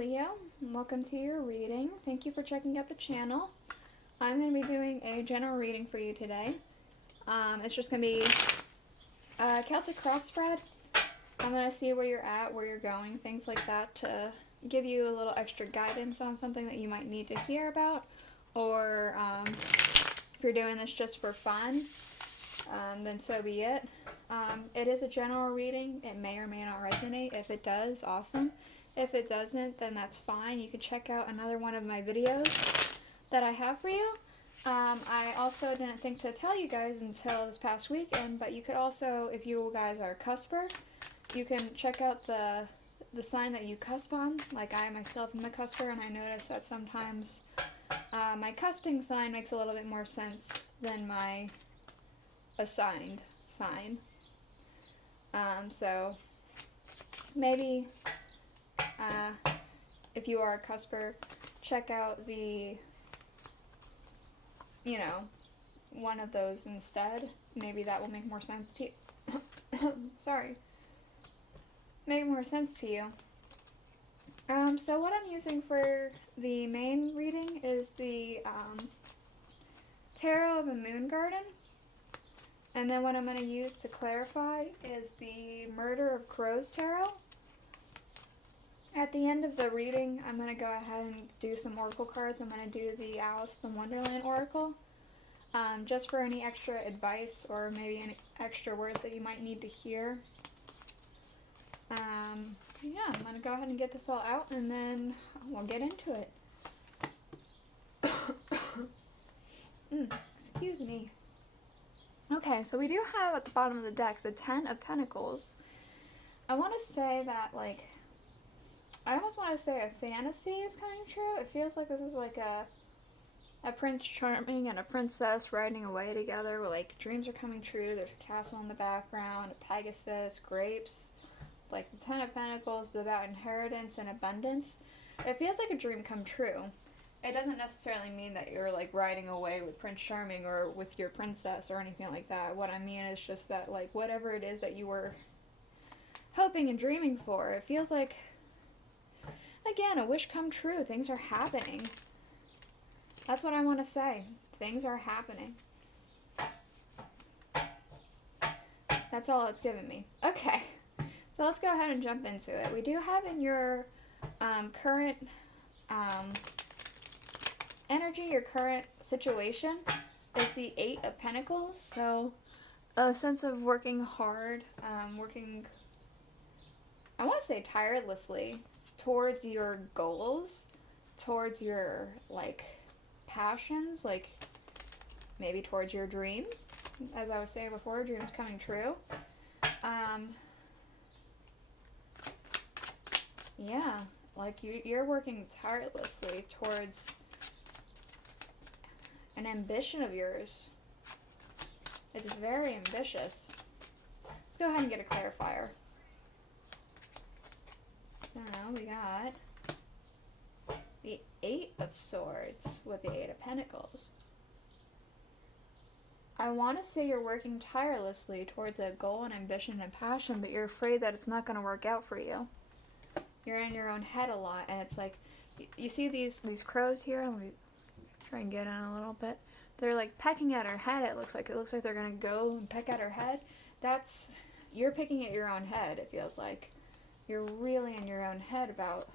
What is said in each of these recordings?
Leo. Welcome to your reading. Thank you for checking out the channel. I'm going to be doing a general reading for you today. It's just going to be Celtic cross spread. I'm going to see where you're at, where you're going, things like that, to give you a little extra guidance on something that you might need to hear about, or if you're doing this just for fun, then so be it. It is a general reading. It may or may not resonate. If it does, awesome. If it doesn't, then that's fine. You can check out another one of my videos that I have for you. I also didn't think to tell you guys until this past weekend, but you could also, if you guys are a cusper, you can check out the sign that you cusp on. Like I myself am a cusper, and I notice that sometimes my cusping sign makes a little bit more sense than my assigned sign. So maybe if you are a cusper, check out the, one of those instead. Maybe that will make more sense to you. Sorry. Make more sense to you. So what I'm using for the main reading is the Tarot of the Moon Garden. And then what I'm going to use to clarify is the Murder of Crows Tarot. At the end of the reading, I'm going to go ahead and do some oracle cards. I'm going to do the Alice in Wonderland oracle. Just for any extra advice or maybe any extra words that you might need to hear. Yeah, I'm going to go ahead and get this all out, and then we'll get into it. Excuse me. Okay, so we do have at the bottom of the deck the Ten of Pentacles. I want to say that, I almost want to say a fantasy is coming true. It feels like this is like a Prince Charming and a princess riding away together, where dreams are coming true. There's a castle in the background, a Pegasus, grapes. The Ten of Pentacles is about inheritance and abundance. It feels like a dream come true. It doesn't necessarily mean that you're riding away with Prince Charming or with your princess or anything like that. What I mean is just that whatever it is that you were hoping and dreaming for, it feels like, again, a wish come true. Things are happening. That's what I want to say. Things are happening. That's all it's given me. Okay. So let's go ahead and jump into it. We do have in your current energy, your current situation, is the Eight of Pentacles. So a sense of working hard, working, I want to say tirelessly, towards your goals, towards your passions, maybe towards your dream. As I was saying before, dreams coming true. Yeah, you're working tirelessly towards an ambition of yours. It's very ambitious. Let's go ahead and get a clarifier. So we got the Eight of Swords with the Eight of Pentacles. I want to say you're working tirelessly towards a goal and ambition and passion, but you're afraid that it's not going to work out for you. You're in your own head a lot, and it's you see these crows here. Let me try and get in a little bit. They're pecking at her head. It looks like they're gonna go and peck at her head. You're picking at your own head. It feels like you're really in your own head about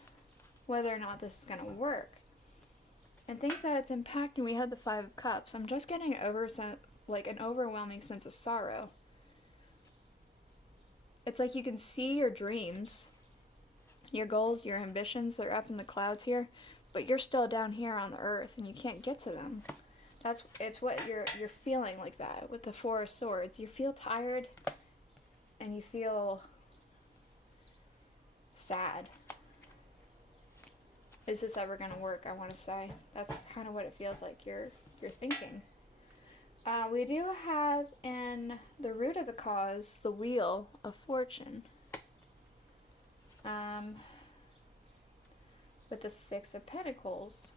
whether or not this is gonna work, and things that it's impacting. We had the Five of Cups. I'm just getting an overwhelming sense of sorrow. It's you can see your dreams, your goals, your ambitions. They're up in the clouds here, but you're still down here on the earth, and you can't get to them. It's what you're feeling like that with the Four of Swords. You feel tired, and you feel sad. Is this ever going to work? I want to say that's kind of what it feels like you're thinking. We do have in the root of the cause the Wheel of Fortune. With the Six of Pentacles.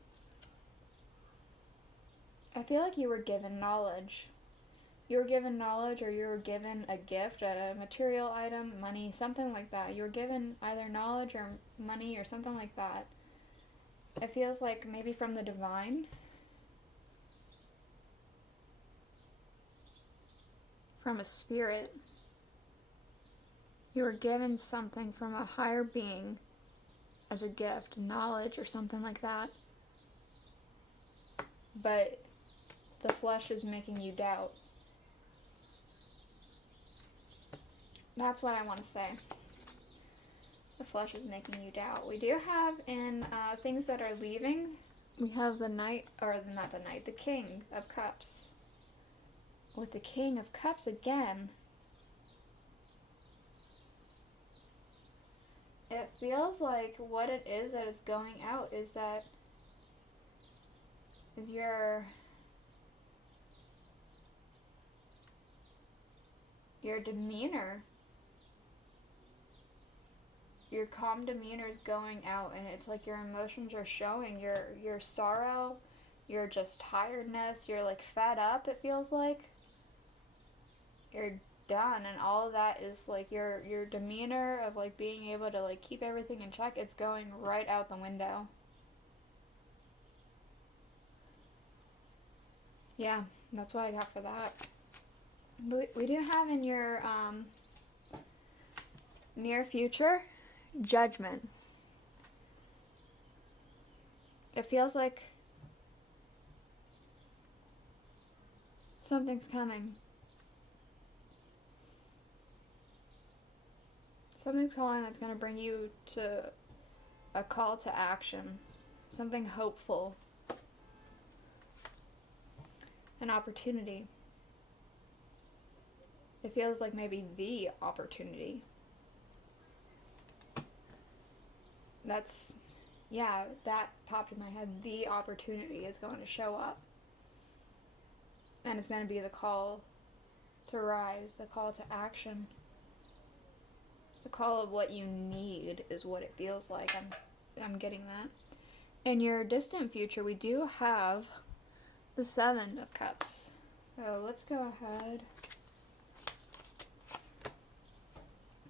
I feel like you were given knowledge. You were given knowledge, or you were given a gift, a material item, money, something like that. You were given either knowledge or money or something like that. It feels like maybe from the divine. From a spirit. You were given something from a higher being as a gift, knowledge or something like that. But the flesh is making you doubt. That's what I want to say. The flesh is making you doubt. We do have in things that are leaving, we have the knight, or not the knight, the king of cups. With the king of cups again, it feels like what it is that is going out is your demeanor. Your calm demeanor is going out, and it's like your emotions are showing. Your sorrow, your just tiredness, you're like fed up, it feels like. You're done, and all of that is like your demeanor of like being able to like keep everything in check, it's going right out the window. Yeah, that's what I got for that. But we do have in your near future judgment. It feels like something's coming. Something's calling that's going to bring you to a call to action. Something hopeful. An opportunity. It feels like maybe the opportunity. That popped in my head. The opportunity is going to show up. And it's going to be the call to rise, the call to action. The call of what you need is what it feels like. I'm getting that. In your distant future, we do have the Seven of Cups. So let's go ahead.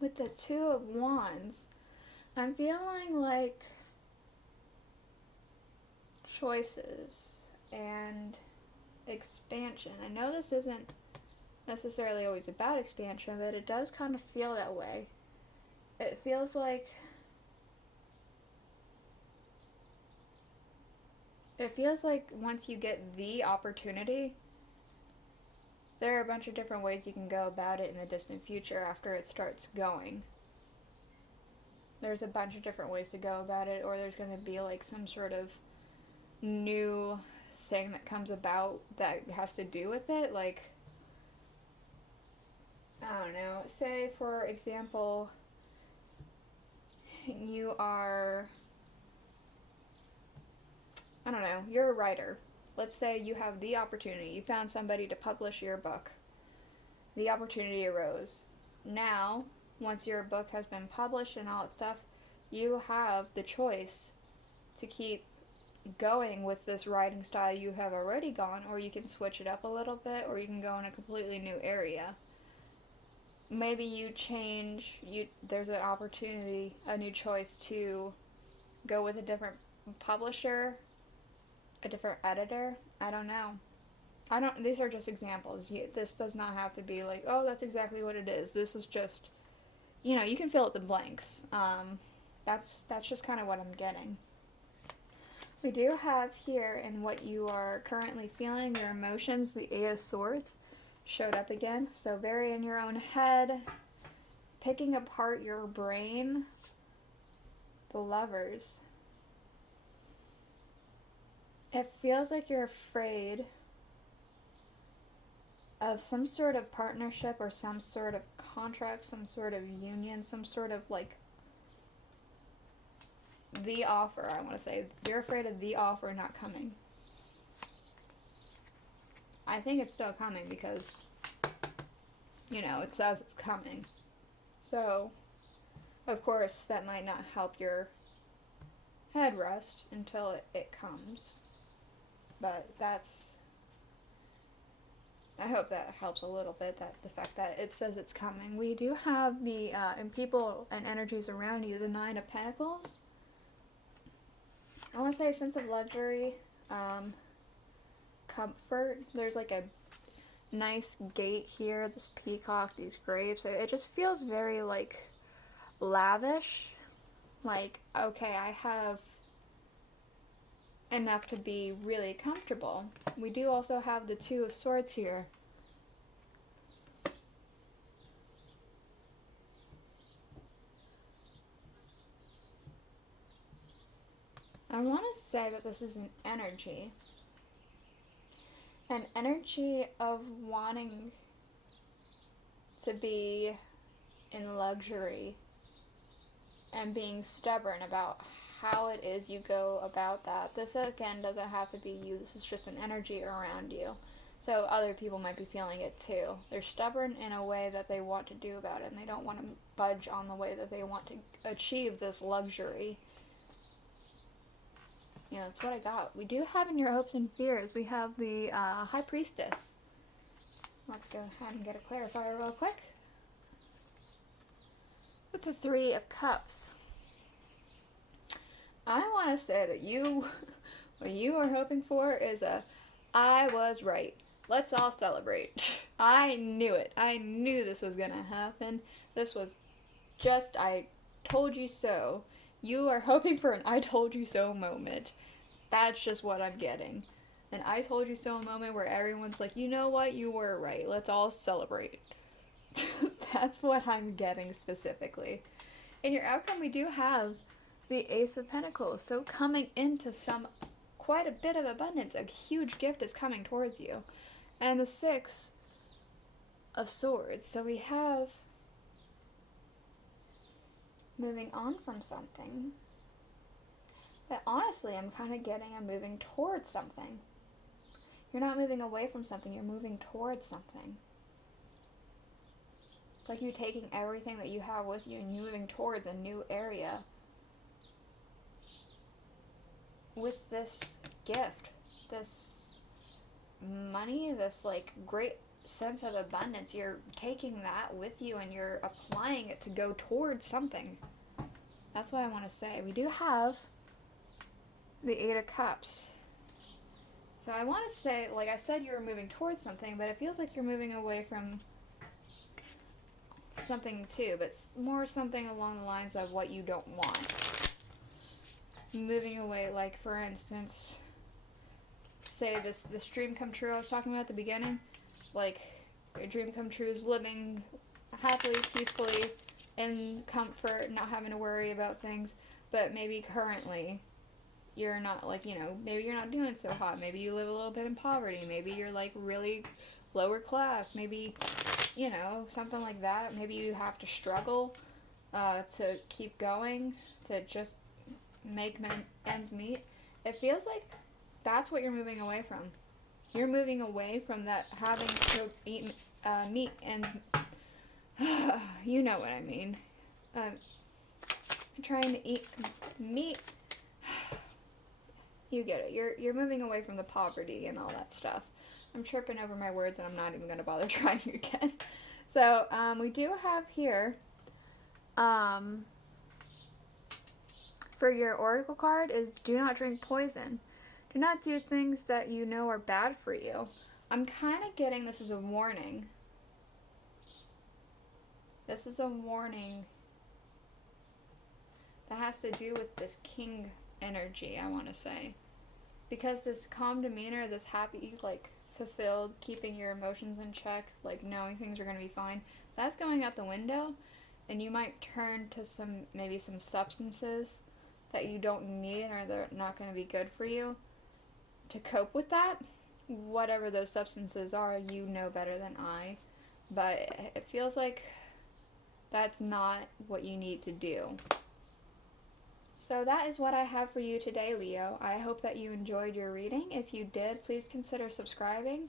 With the Two of Wands, I'm feeling like choices and expansion. I know this isn't necessarily always about expansion, but it does kind of feel that way. It feels like once you get the opportunity, there are a bunch of different ways you can go about it in the distant future after it starts going. There's a bunch of different ways to go about it, or there's going to be like some sort of new thing that comes about that has to do with it. Like, I don't know, say for example, you are, I don't know, you're a writer. Let's say you have the opportunity. You found somebody to publish your book. The opportunity arose. Now, once your book has been published and all that stuff, you have the choice to keep going with this writing style you have already gone, or you can switch it up a little bit, or you can go in a completely new area. Maybe you change, there's an opportunity, a new choice to go with a different publisher, a different editor. I don't know. These are just examples. This does not have to be like, oh, that's exactly what it is. This is just, you can fill out the blanks. That's just kind of what I'm getting. We do have here in what you are currently feeling, your emotions, the Ace of Swords showed up again. So very in your own head, picking apart your brain, the Lovers. It feels like you're afraid of some sort of partnership or some sort of contract, some sort of union, some sort of like the offer, I want to say. You're afraid of the offer not coming. I think it's still coming because, it says it's coming. So, of course, that might not help your head rest until it comes. But I hope that helps a little bit, that the fact that it says it's coming. We do have the, and people and energies around you, the Nine of Pentacles. I want to say a sense of luxury, comfort. There's like a nice gate here, this peacock, these grapes. It just feels very like lavish. Like, okay, I have enough to be really comfortable. We do also have the Two of Swords here. I want to say that this is an energy of wanting to be in luxury and being stubborn about how it is you go about that. This again doesn't have to be you, this is just an energy around you. So other people might be feeling it too. They're stubborn in a way that they want to do about it, and they don't want to budge on the way that they want to achieve this luxury. Yeah, that's what I got. We do have in your hopes and fears, we have the High Priestess. Let's go ahead and get a clarifier real quick. With the Three of Cups. I want to say that what you are hoping for is I was right. Let's all celebrate. I knew it. I knew this was going to happen. This was just, I told you so. You are hoping for an I told you so moment. That's just what I'm getting. An I told you so moment where everyone's like, you know what, you were right. Let's all celebrate. That's what I'm getting specifically. In your outcome, we do have the Ace of Pentacles. So coming into quite a bit of abundance. A huge gift is coming towards you. And the Six of Swords. So we have moving on from something. But honestly, I'm kind of getting a moving towards something. You're not moving away from something, you're moving towards something. It's like you taking everything that you have with you and you moving towards a new area with this gift, this money, this like great sense of abundance. You're taking that with you and you're applying it to go towards something. That's what I want to say. We do have the Eight of Cups. So I want to say, like I said, you were moving towards something, but it feels like you're moving away from something too, but more something along the lines of what you don't want. Moving away, like for instance, say this dream come true I was talking about at the beginning. Like, your dream come true is living happily, peacefully, in comfort, not having to worry about things, but maybe currently you're not, like, you know, maybe you're not doing so hot, maybe you live a little bit in poverty, maybe you're like really lower class, maybe, you know, something like that. Maybe you have to struggle to keep going, to just make ends meet. It feels like that's what you're moving away from. You're moving away from that having to eat meat and you know what I mean. Trying to eat meat. You get it. You're moving away from the poverty and all that stuff. I'm tripping over my words and I'm not even going to bother trying again. So we do have here for your oracle card is do not drink poison. Do not do things that you know are bad for you. I'm kind of getting this as a warning. This is a warning that has to do with this king energy, I want to say. Because this calm demeanor, this happy, like, fulfilled, keeping your emotions in check, like, knowing things are going to be fine, that's going out the window, and you might turn to maybe some substances that you don't need or they're not going to be good for you to cope with that. Whatever those substances are, you know better than I, but it feels like that's not what you need to do. So that is what I have for you today, Leo. I hope that you enjoyed your reading. If you did, please consider subscribing.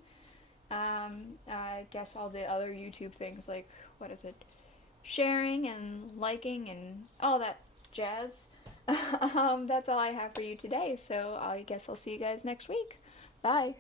I guess all the other YouTube things, like, what is it? Sharing and liking and all that jazz. That's all I have for you today. So I guess I'll see you guys next week. Bye.